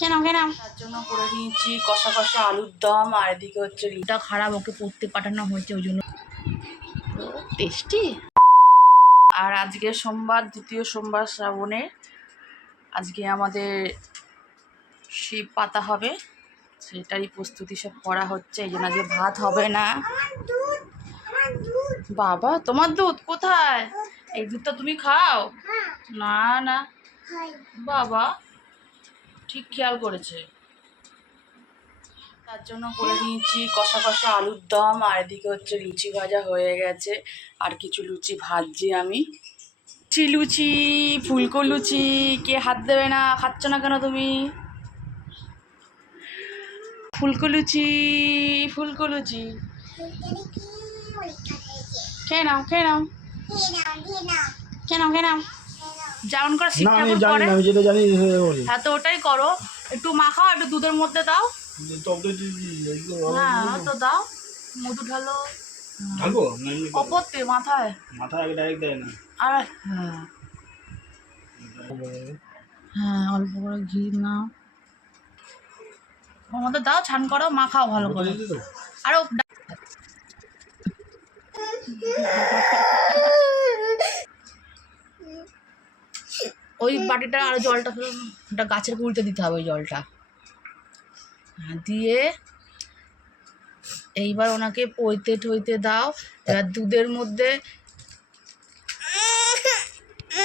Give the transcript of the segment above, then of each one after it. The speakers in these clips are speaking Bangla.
কেন কেন তার জন্য করে নিয়েছি কষা কষা আলুর দম, আর এদিকে হচ্ছে লিটা খারাপ, ওকে পড়তে পাঠানো হয়েছে ওই জন্য টেস্টি। আর আজকে সোমবার, দ্বিতীয় সোমবার শ্রাবণে, আজকে আমাদের শিব পাতা হবে, সেটারই প্রস্তুতি সব করা হচ্ছে। এই জন্য আজকে ভাত হবে না। বাবা তোমার দুধ কোথায়? এই দুধটা তুমি খাও? না না বাবা ঠিক খেয়াল করেছে। তার জন্য করে নিয়েছি কষা কষা আলুর দম, আর এদিকে হচ্ছে লুচি ভাজা হয়ে গেছে, আর কিছু লুচি ভাজছি আমি। লুচি, ফুলকো লুচি, কে হাত দেবে না? খাচ্ছ না কেন তুমি? ফুলকো লুচি, ফুলকো লুচি খেয়ে নাও, খেয়ে নাও, খেয়ে নাও, খেয়ে নাও। যেমন করে শিব ঠাকুর করে, হ্যাঁ তো ওটাই করো। একটু মাখাও, একটু দুধের মধ্যে দাও। হ্যাঁ তো দাও, মধু ঢালো। অপরতে মাথায় ডাইরেক্ট দেয় না। আর হ্যাঁ হ্যাঁ অল্প করে ঘি নাও, ওর মধ্যে দাও, ছান করো, মাখাও ভালো করে। আরো ওই বাটিটা আর জলটা ওটা গাছের গুঁড়িতে দিতে হবে, ওই জলটা দিয়ে এইবার ওনাকে পইতে ঠইতে দাও। এবার দুধের মধ্যে।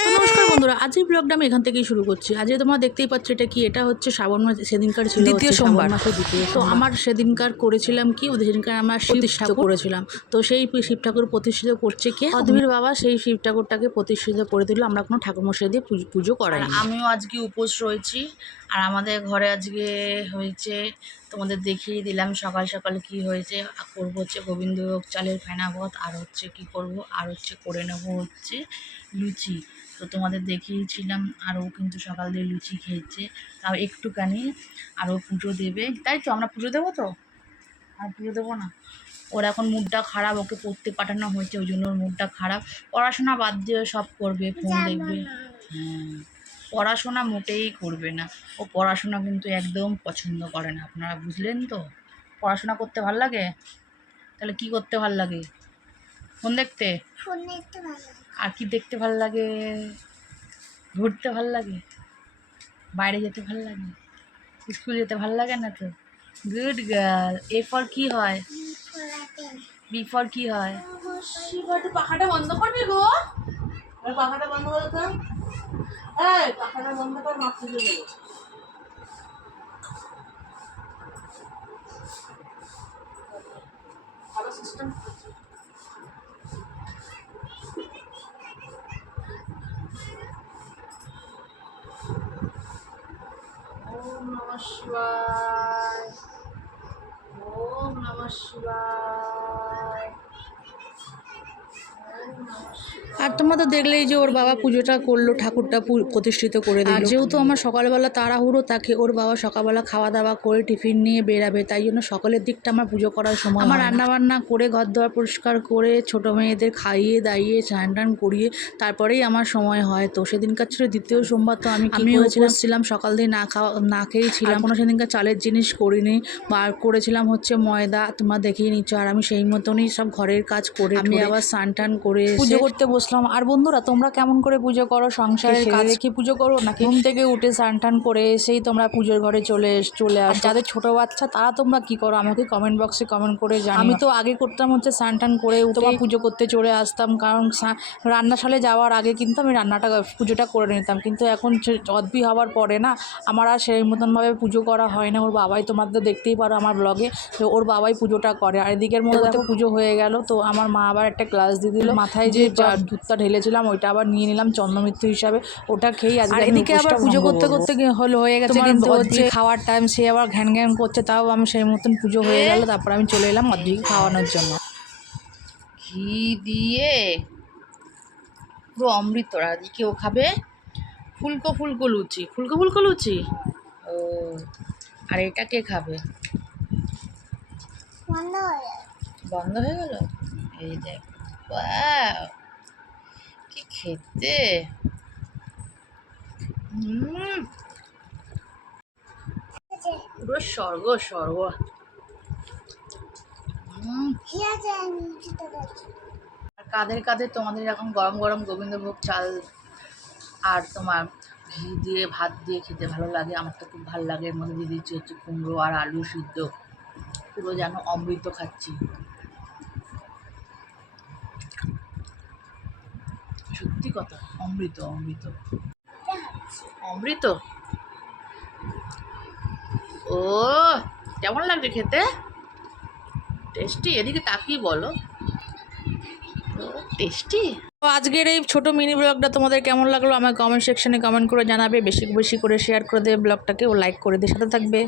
তো নমস্কার বন্ধুরা, আজকের ব্লগটা আমি এখান থেকেই শুরু করছি। আজকে তোমরা দেখতেই পাচ্ছ এটা কি, এটা হচ্ছে শ্রাবণ মাস, সেদিনকার ছিল দ্বিতীয় সোমবার মাসের দ্বিতীয়। তো আমার সেদিনকার করেছিলাম কি, ওদের সেদিনকার আমরা শিব ঠাকুর করেছিলাম। তো সেই শিব ঠাকুর প্রতিষ্ঠিত করছে কে, অধীর বাবা, সেই শিব ঠাকুরটাকে প্রতিষ্ঠিত করে দিল। আমরা কোনো ঠাকুরমশাই দিয়ে পুজো করাই। আমিও আজকে উপোস রয়েছি। আর আমাদের ঘরে আজকে হয়েছে, তোমাদের দেখিয়ে দিলাম সকাল সকাল কি হয়েছে। করবো হচ্ছে গোবিন্দভোগ চালের ফেনা ভাত, আর হচ্ছে কি করব, আর হচ্ছে করে নেবো হচ্ছে লুচি। তো তোমাদের দেখিয়েছিলাম, আরও কিন্তু সকাল দিয়ে লুচি খেয়েছে, তাও একটুখানি। আরও পুজো দেবে, তাই তো আমরা পুজো দেবো তো, আর পুজো দেবো না? ওর এখন মুডটা খারাপ, ওকে পড়তে পাঠানো হয়েছে ওই জন্য ওর মুডটা খারাপ। পড়াশোনা বাদ দিয়ে সব করবে, ফোন দেখবে। হ্যাঁ পড়াশোনা মোটেই করবে না, ও পড়াশোনা কিন্তু একদম পছন্দ করে না। আপনারা বুঝলেন তো? পড়াশোনা করতে ভাল লাগে? তাহলে কি করতে ভাল লাগে? ফোন দেখতে? আর কি দেখতে ভাল লাগে? ঘুরতে ভাল লাগে? বাইরে যেতে ভাল লাগে? স্কুল যেতে ভাল লাগে না তো? Good girl. এ ফর কি হয়? বি ফর কি হয়? পাখাটা বন্ধ করবি গো, পাখাটা বন্ধ করতে, পাখাটা বন্ধ কর, মাছ তুলে দেবো। ভালো সিস্টেম। ওম নমঃ শিবায়, ওম নমঃ শিবায়। আর তোমরা তো দেখলেই যে ওর বাবা পুজোটা করলো, ঠাকুরটা প্রতিষ্ঠিত করে দিল। আর যেহেতু আমার সকালবেলা তাড়াহুড়ো থাকে, ওর বাবা সকালবেলা খাওয়া দাওয়া করে টিফিন নিয়ে বেরাবে, তাই জন্য সকালের দিকটা আমার পুজো করার সময় আমার রান্নাবান্না করে, ঘর দোয়ার পরিষ্কার করে, ছোটো মেয়েদের খাইয়ে দাইয়ে স্নান টান করিয়ে তারপরেই আমার সময় হয়। তো সেদিনকার ছিল দ্বিতীয় সোমবার, তো আমি ছিলাম সকাল দিয়ে না খেয়েই ছিলাম। কোনো সেদিনকার চালের জিনিস করিনি, বার করেছিলাম হচ্ছে ময়দা, তোমরা দেখিয়ে নিচ্ছ। আর আমি সেই মতনই সব ঘরের কাজ করে আমি আবার স্নান টান করে পুজো করতে বসলাম। আর বন্ধুরা, তোমরা কেমন করে পুজো করো? সংসারের কাজ রেখে পুজো করো, নাকি ঘুম থেকে উঠে স্নান টান করে এসেই তোমরা পুজোর ঘরে চলে আসো? যাদের ছোট বাচ্চা তারা তোমরা কি করো আমাকে কমেন্ট বক্সে কমেন্ট করে জানিও। আমি তো আগে করতাম হচ্ছে স্নান টান করে উঠে পুজো করতে চলে আসতাম, কারণ রান্নাশালে যাওয়ার আগে কিন্তু আমি পুজোটা করে নিতাম। কিন্তু এখন অদ্ভি হওয়ার পরে না, আমার আর সেই মতনভাবে পুজো করা হয় না। ওর বাবাই, তোমাদের দেখতেই পারো আমার ব্লগে, তো ওর বাবাই পুজোটা করে। আর এদিকের মধ্যে দেখো পুজো হয়ে গেল, তো আমার মা আবার একটা গ্লাস দিয়ে দিল। মাথায় যে দুধটা ঢেলেছিলাম ওইটা আবার নিয়ে নিলাম চন্দ্রমৃত্যু হিসাবে, ওটা খেয়েই আজকে। আর এদিকে আবার পুজো করতে করতে হয়ে গেছে কিন্তু হচ্ছে খাওয়ার টাইম, সে আবার ঘ্যান ঘ্যান করছে, তাও আমি সেই মতন পুজো হয়ে গেল। তারপর আমি চলে এলাম অদ্রিকে খাওয়ানোর জন্য। ঘি দিয়ে পুরো অমৃত, আর কেউ খাবে ফুলকো ফুলকো লুচি, ফুলকো ফুলকো লুচি। ও, আর এটা কে খাবে? বন্ধ হয়ে গেল। এই দেখ, ওয়াও কি খেতে। পুরো স্বর্গ স্বর্গ। আর কাদের কাদের তোমাদের এরকম গরম গরম গোবিন্দভোগ চাল আর তোমার ঘি দিয়ে ভাত দিয়ে খেতে ভালো লাগে? আমার তো খুব ভালো লাগে। এর মধ্যে দিয়ে দিচ্ছি হচ্ছে কুমড়ো আর আলু সিদ্ধ, পুরো যেন অমৃত খাচ্ছি। সত্যি কথা, অমৃত অমৃত অমৃত। ও কেমন লাগছে খেতে? টেস্টি? এদিকে তাকিয়ে বলো, টেস্টি। তো আজকের এই ছোট মিনি ব্লগটা তোমাদের কেমন লাগলো আমার কমেন্ট সেকশনে কমেন্ট করে জানাবে। বেশি বেশি করে শেয়ার করে দেবে ব্লগটাকে, ও লাইক করে দিয়ে সাথে থাকবে।